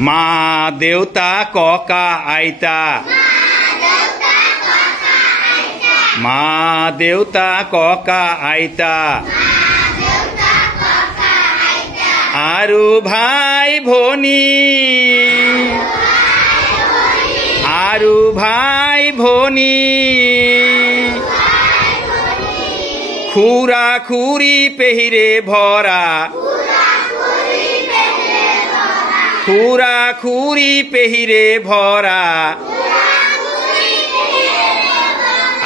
মা দেউতা ককা আইতা মা দেউতা ককা আইতা আৰু ভাই ভনী আৰু ভাই ভনী খুৰা খুৰী পেহিৰে ভৰা খুৰা খুৰী পেহিৰে ভৰা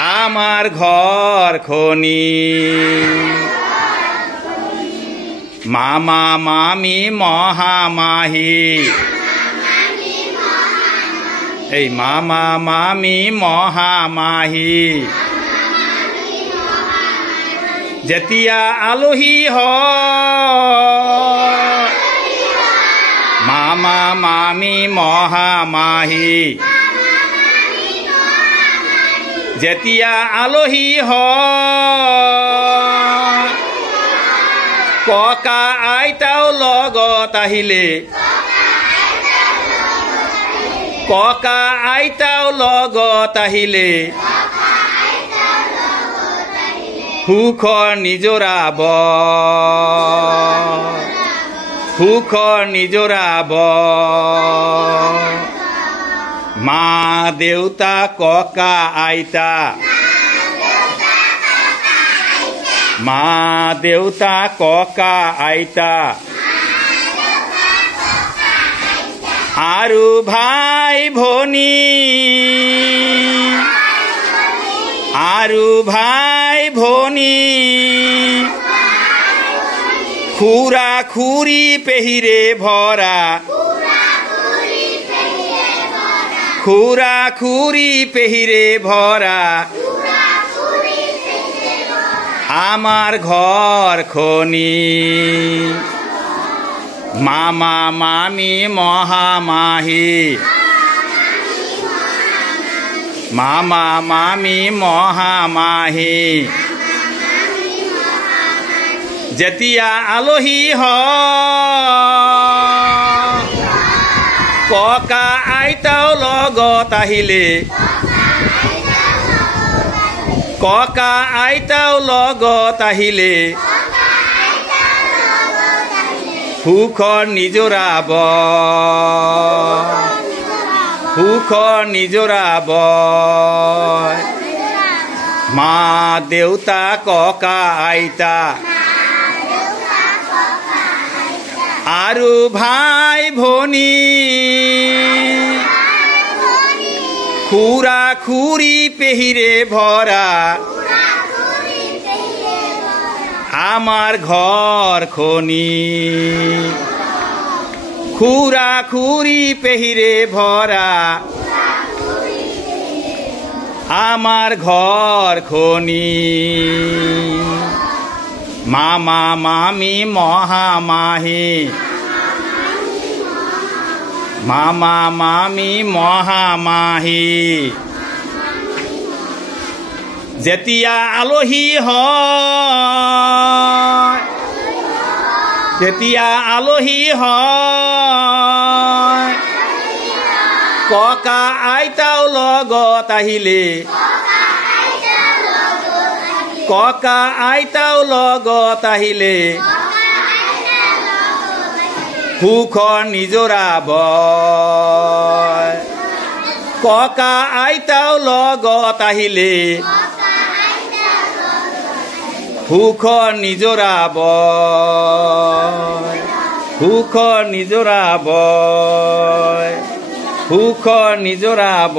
আমাৰ ঘৰখনি মামা মামী মহা মাহী এই মামা মামী মহা মাহী যেতিয়া আলহী হয় মামা মামী মহা মাহী যেতিয়া আলহী হয় ককা আইতাও লগত আহিলে ককা আইতাও লগত আহিলে সুখৰ নিজৰাব সুখৰ নিজৰাব মা দেউতা ককা আইতা মা দেউতা ককা আইতা আৰু ভাই ভনী আৰু ভাই ভনী খুৰা খুৰী পেহিৰে ভৰা খুৰা খুৰী পেহিৰে ভৰা আমাৰ ঘৰখনি মামা মামী মহা মাহী মামা মামী মহা মাহী যেতিয়া আলহী হয় ককা আইতাও লগত আহিলে ককা আইতাও লগত আহিলে সুখৰ নিজৰাব সুখৰ নিজৰাব মা দেউতা ককা আইতা আৰু ভাই ভনী খুৰা খুৰী পেহিৰে ভৰা আমাৰ ঘৰখনি খুৰা খুৰী পেহিৰে ভৰা আমাৰ ঘৰখনি মামা মামী মহা মাহী মামা মামী মহা মাহী যেতিয়া আলহী হয় যেতিয়া আলহী হয় ককা আইতাও লগত আহিলে ককা আইতাও লগত আহিলে সুখৰ নিজৰাব ককা আইতাও লগত আহিলে সুখৰ নিজৰাব সুখৰ নিজৰাব সুখৰ নিজৰাব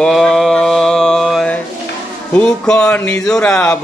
সুখৰ নিজৰাব